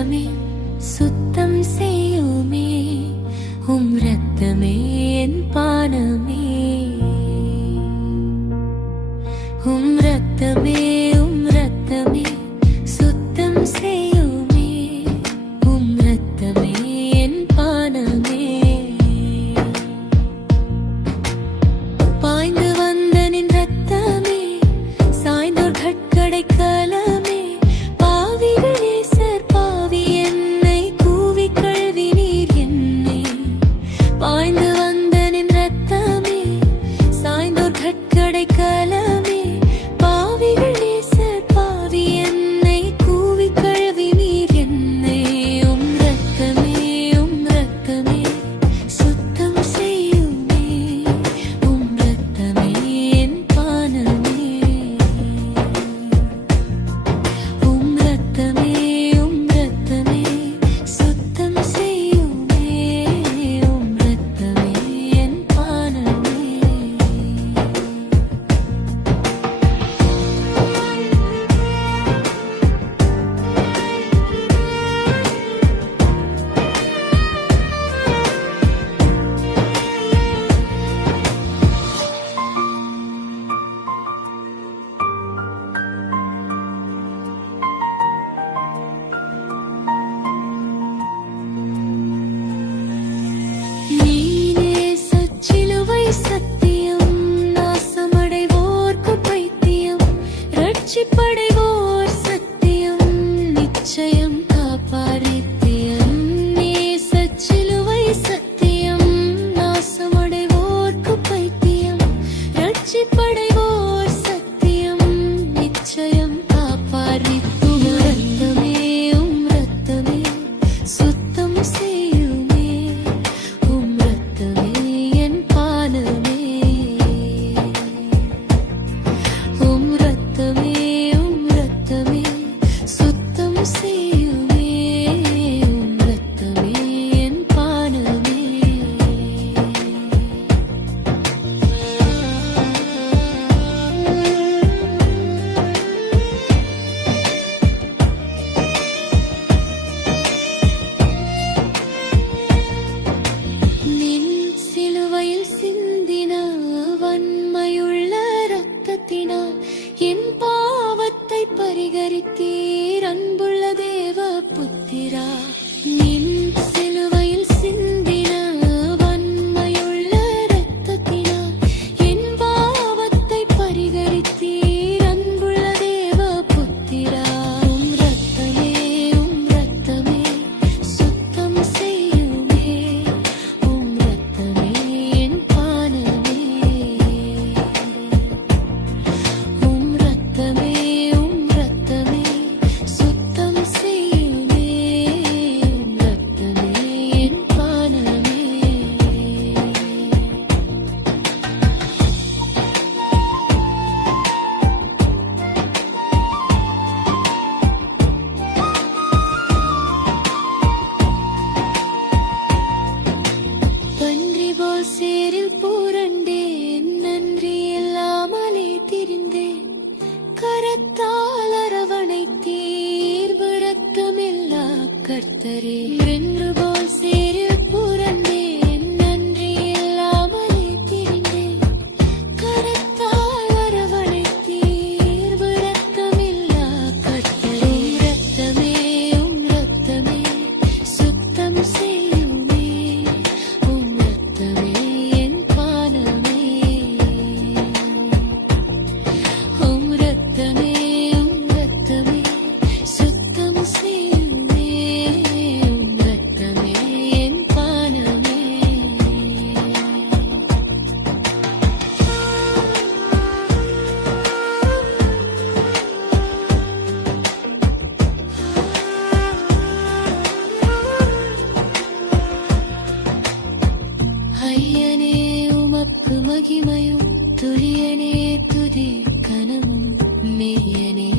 ரத்தமே சுத்தம் செய்யுமே, ரத்தமே என் பானமே, ரத்தமே ரத்தமே சுத்தம் செய்யுமே, ரத்தமே என் பானமே. பாய்ந்து வந்த நின் ரத்தமே, சாய்ந்தோர் கட்கடை கலமே, பாவிகளே சர் பாவி என்னை கூவி கழுவி நீர் என்னை. பாய்ந்து வந்த நின் ரத்தமே, சாய்ந்தோர் கட்கடை கலமே, பாவிகளே சர் பாவி என்னை கூவி கழுவி நீர் என்னை. ரத்தமே ரத்தமே சுத்தம் செய்யுமே, ரத்தமே என் பானமே, ரத்தமே ரத்தமே சுத்தம் செய்யுமே, ரத்தமே என் பானமே. நீனே சச்சிலுவை சத்தியம், நாசமடைவோர்க்கு பைத்தியம், ரட்சிப்படைவோர் சத்தியம், நிச்சயம் காப்பார் நித்தியம். நீ சச்சிலுவை சத்தியம், நாசமடைவோர்க்கு பைத்தியம், ரட்சிப்படைவோர் சத்தியம், நிச்சயம் காப்பார் நித்தியம். ரத்தமே ரத்தமே சுத்தம் செய்யுமே, ரத்தமே என் பானமே, ரத்தமே ரத்தமே சுத்தம் செய்யுமே, ரத்தமே என் பானமே. நின் சிலுவையில் சிந்தின வன்மையுள்ள இரத்தத்தினால் என் பாவத்தை பரிகரித்தீர் அன்புள்ள தேவ புத்திரா. நின் சிலுவையில் சிந்தின வன்மையுள்ள இரத்தத்தினால் என் பாவத்தை பரிகரித்தீர் அன்புள்ள தேவ புத்திரா. ரத்தமே ரத்தமே சுத்தம் செய்யுமே, ரத்தமே என் பானமே, ரத்தமே ரத்தமே சுத்தம் செய்யுமே, ரத்தமே என் பானமே. பன்றி போல் சேரில் புரண்டேன், நன்றி இல்லாமலே திரிந்தேன், கரத்தால் அரவணைத்தீர் இரக்கமில்லா கர்த்தரே. வென்று போல் சேரில் புரண்டேன், நன்றி இல்லாமலே திரிந்தேன், கரத்தால் அரவணைத்தீர் இரக்கமில்லா கர்த்தரே. ரத்தமே ரத்தமே சுத்தம் செய்யுமே, ரத்தமே என் பானமே, ரத்தமே ரத்தமே சுத்தம் செய்யுமே, ரத்தமே என் பானமே. ஐயனே உமக்கு மகிமையும், துரியனே துதி கனமும், மெய்யனே